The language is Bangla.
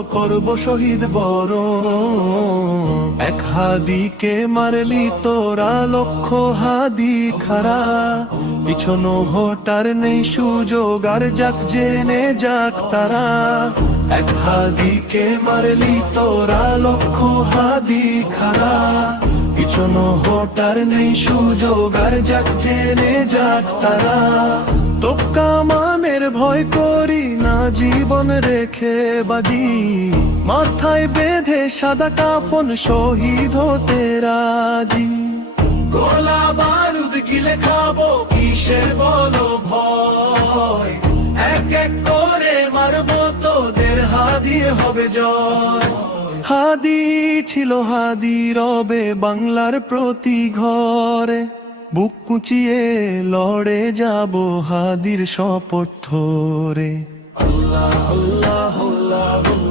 করব শহীদ বরণ। এক হাদিকে মারলি তোরা লক্ষ হাদি খারা, পিছনো হটার নেই সুযোগ আর যাক জেনে যাক তারা। এক হাদিকে মারলি তোরা লক্ষ হাদি খারা, পিছনো হটার নেই সুযোগ আর যাক জেনে যাক তারা। তোপকা মানের ভয় করি না, জীবন রেখে বাজি মাথায় বেঁধে সাদা কাফন শহীদ হতে রাজি। গোলা বারুদ গিলে খাবো কিসের বলো ভয়, এক এক করে মারবো তোদের, হাদির হবে জয়। হাদি ছিল হাদি রবে বাংলার প্রতি ঘরে, বুক কুচিয়ে লড়ে যাব হাদির শপথ ধরে। আল্লাহ আল্লাহ আল্লাহ